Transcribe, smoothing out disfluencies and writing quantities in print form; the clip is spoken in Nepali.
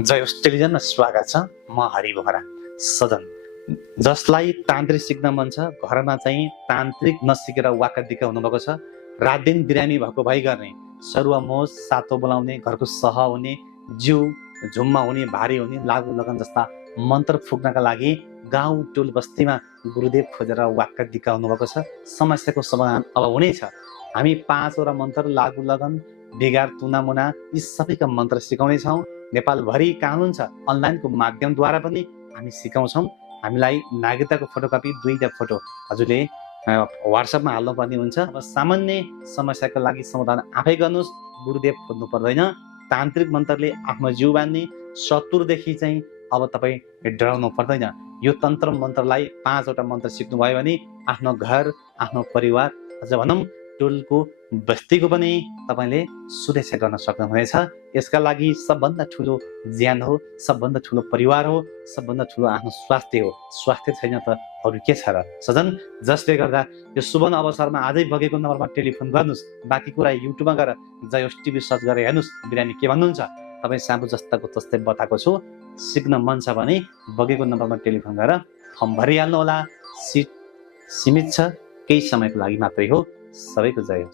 जय होस् टेलिभिजनमा स्वागत छ। म हरि बोहरा। सदन जसलाई तान्त्रिक सिक्न मन छ, घरमा चाहिँ तान्त्रिक नसिकेर वाक्क दिक्क हुनुभएको छ, रात दिन बिरामी भएको भइ गर्ने, सरुवा मोस सातो बोलाउने, घरको सह हुने, जिउ झुम्मा हुने, भारी हुने, लागु लगन जस्ता मन्त्र फुक्नका लागि गाउँ टोल बस्तीमा गुरुदेव खोजेर वाक्क दिक्क हुनुभएको छ। समस्याको समाधान अब हुनेछ। हामी 5वटा मन्त्र, लागु लगन, बिगार, तुनामुना यी सबैका मन्त्र सिकाउनेछौँ। नेपालभरि कानुन छ, अनलाइनको माध्यमद्वारा पनि हामी सिकाउँछौँ। हामीलाई नागरिकताको फोटोकपी 2टा फोटो हजुरले वाट्सएपमा हाल्नुपर्ने हुन्छ। अब सामान्य समस्याको लागि समाधान आफै गर्नुहोस्, गुरुदेव खोज्नु पर्दैन। तान्त्रिक मन्त्रले आफ्नो जिउ बान्ने, शत्रुदेखि चाहिँ अब तपाईँ डराउनु पर्दैन। यो तन्त्र मन्त्रलाई 5वटा मन्त्र सिक्नुभयो भने आफ्नो घर, आफ्नो परिवार, अझ भनौँ टोलको बस्तीको पनि तपाईँले सुरक्षा गर्न सक्नुहुनेछ। यसका लागि सबभन्दा ठुलो ज्यान हो, सबभन्दा ठुलो परिवार हो, सबभन्दा ठुलो आफ्नो स्वास्थ्य हो। स्वास्थ्य छैन त अरू के छ र सजन। जसले गर्दा यो शुभ अवसरमा आजै बगेको नम्बरमा टेलिफोन गर्नुहोस्। बाँकी कुरा युट्युबमा गएर जय होस् टिभी सर्च गरेर हेर्नुहोस्। बिरामी के भन्नुहुन्छ तपाईँ साबु जस्ताको तस्तै बताएको छु। सिक्न मन छ भने बगेको नम्बरमा टेलिफोन गरेर फर्म भरिहाल्नु होला। सिट सीमित छ, केही समयको लागि मात्रै हो। सबैको जय होस्।